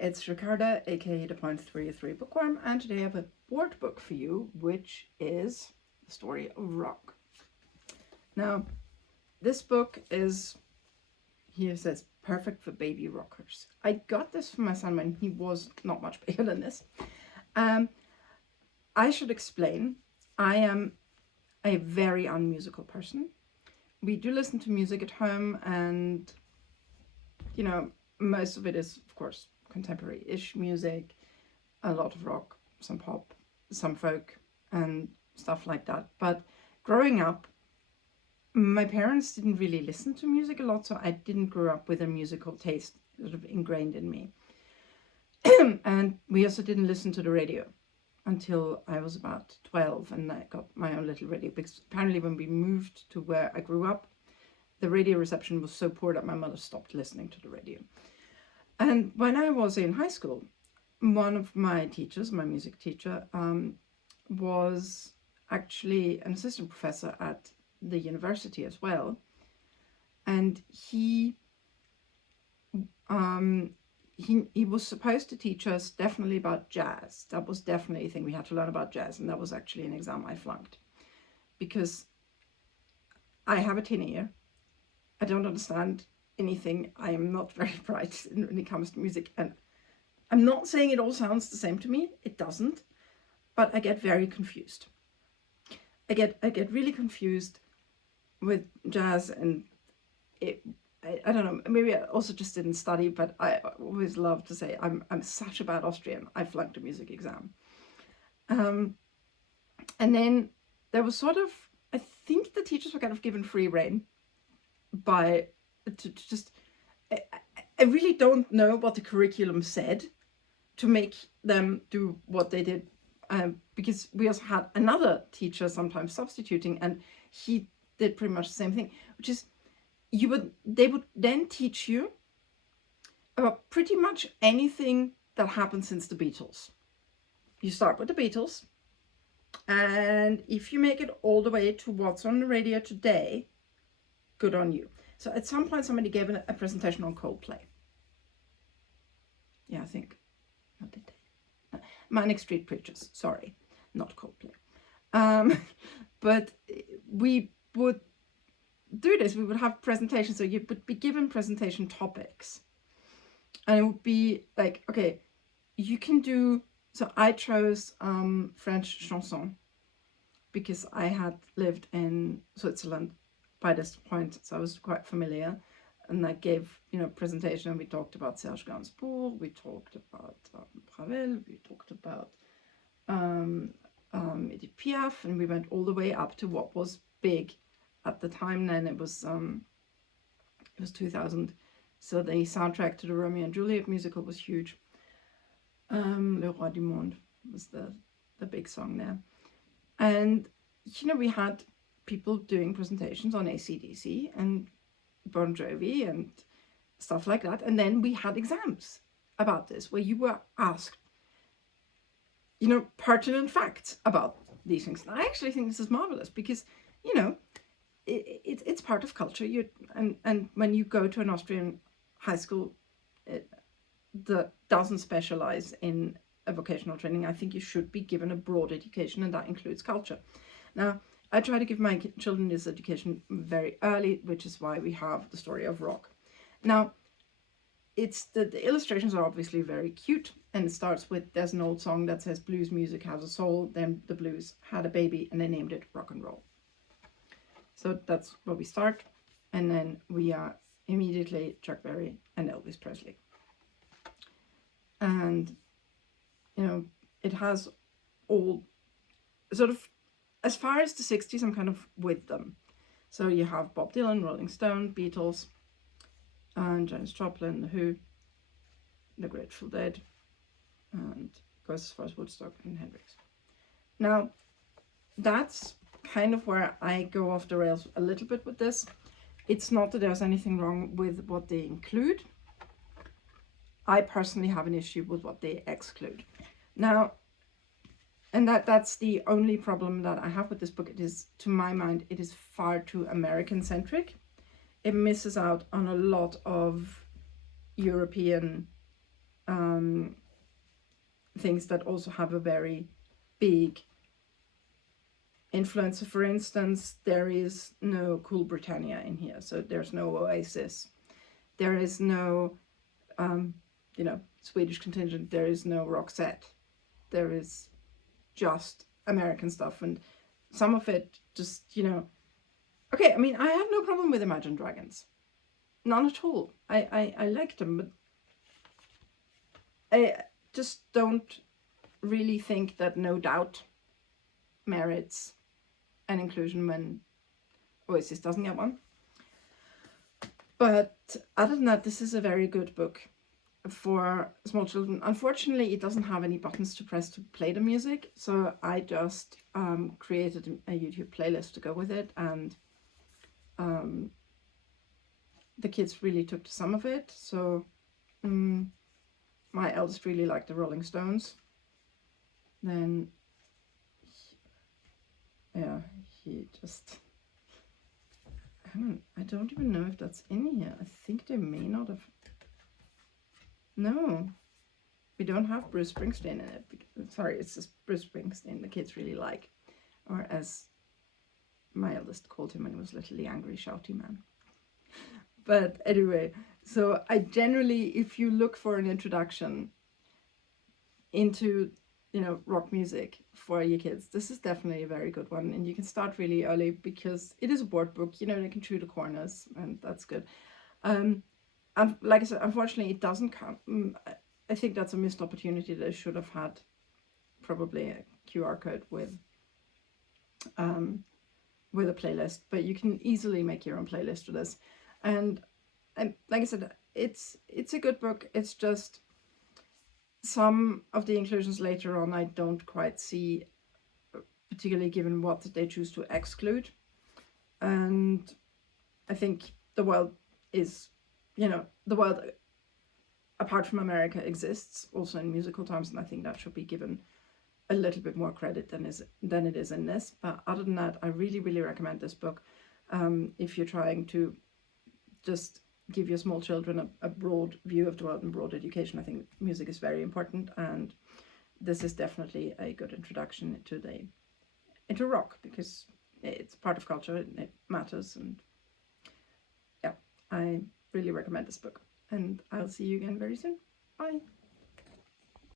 it's Ricarda, aka the Point 3 Bookworm, and today I have a board book for you, which is The Story of Rock. Now, this book is, here it says, perfect for baby rockers. I got this for my son when he was not much bigger than this. I should explain, I am a very unmusical person. We do listen to music at home, and, you know, most of it is, of course, contemporary-ish music, a lot of rock, some pop, some folk, and stuff like that. But growing up, my parents didn't really listen to music a lot, so I didn't grow up with a musical taste sort of ingrained in me. And we also didn't listen to the radio until I was about 12, and I got my own little radio, because apparently when we moved to where I grew up, the radio reception was so poor that my mother stopped listening to the radio. And when I was in high school, one of my teachers, my music teacher, was actually an assistant professor at the university as well. And he was supposed to teach us definitely about jazz. That was definitely a thing. We had to learn about jazz, and that was actually an exam I flunked. Because I have a tin ear. I don't understand anything. I am not very bright when it comes to music, and I'm not saying it all sounds the same to me. It doesn't, but I get very confused. I get really confused with jazz, and I don't know, maybe I also just didn't study, but I always love to say I'm such a bad Austrian. I flunked a music exam. And then there was sort of, I think the teachers were kind of given free rein to just, I really don't know what the curriculum said to make them do what they did, because we also had another teacher sometimes substituting, and he did pretty much the same thing, which is they would then teach you about pretty much anything that happened since the Beatles. You start with the Beatles, and if you make it all the way to what's on the radio today, good on you. So at some point somebody gave a presentation on Coldplay. Yeah, I think. Not did they? Manic Street Preachers. Sorry, not Coldplay. But we would do this. We would have presentations. So you would be given presentation topics. And it would be like, okay, you can do... So I chose French chanson because I had lived in Switzerland by this point, so I was quite familiar, and I gave, presentation, and we talked about Serge Gainsbourg, we talked about Ravel, we talked about Edith Piaf, and we went all the way up to what was big at the time. Then it was 2000, so the soundtrack to the Romeo and Juliet musical was huge. Le Roi du Monde was the big song there, and we had people doing presentations on AC/DC and Bon Jovi and stuff like that. And then we had exams about this where you were asked, pertinent facts about these things. And I actually think this is marvelous because, it's part of culture. And when you go to an Austrian high school that doesn't specialize in a vocational training, I think you should be given a broad education, and that includes culture. Now, I try to give my children this education very early, which is why we have The Story of Rock. Now, it's the illustrations are obviously very cute, and it starts with, there's an old song that says blues music has a soul, then the blues had a baby, and they named it rock and roll. So that's where we start, and then we are immediately Chuck Berry and Elvis Presley. And, it has all sort of, as far as the 60s, I'm kind of with them. So you have Bob Dylan, Rolling Stone, Beatles, and Janis Joplin, The Who, The Grateful Dead, and goes as far as Woodstock and Hendrix. Now, that's kind of where I go off the rails a little bit with this. It's not that there's anything wrong with what they include. I personally have an issue with what they exclude. Now, and that's the only problem that I have with this book. It is, to my mind, it is far too American-centric. It misses out on a lot of European things that also have a very big influence. For instance, there is no Cool Britannia in here, so there's no Oasis. There is no, Swedish contingent. There is no Roxette. There is just American stuff, and some of it just, okay, I mean, I have no problem with Imagine Dragons. None at all. I like them, but I just don't really think that No Doubt merits an inclusion when Oasis doesn't get one. But other than that, this is a very good book for small children. Unfortunately, it doesn't have any buttons to press to play the music, so I just created a YouTube playlist to go with it, and the kids really took to some of it. So my eldest really liked the Rolling Stones. Then he just, I don't even know if that's in here. I think they may not have. No, we don't have Bruce Springsteen in it. Sorry, it's just Bruce Springsteen the kids really like, or as my eldest called him when he was little, the angry shouty man. But anyway, so I generally, if you look for an introduction into rock music for your kids, this is definitely a very good one, and you can start really early because it is a board book. They can chew the corners, and that's good. And like I said, unfortunately, it doesn't come. I think that's a missed opportunity. They should have had probably a QR code with a playlist, but you can easily make your own playlist for this. And like I said, it's a good book. It's just some of the inclusions later on I don't quite see, particularly given what they choose to exclude. And I think the world is, the world apart from America exists also in musical terms, and I think that should be given a little bit more credit than it is in this. But other than that, I really, really recommend this book if you're trying to just give your small children a broad view of the world and broad education. I think music is very important, and this is definitely a good introduction into rock, because it's part of culture, it matters, and yeah, I really recommend this book, and I'll see you again very soon. Bye.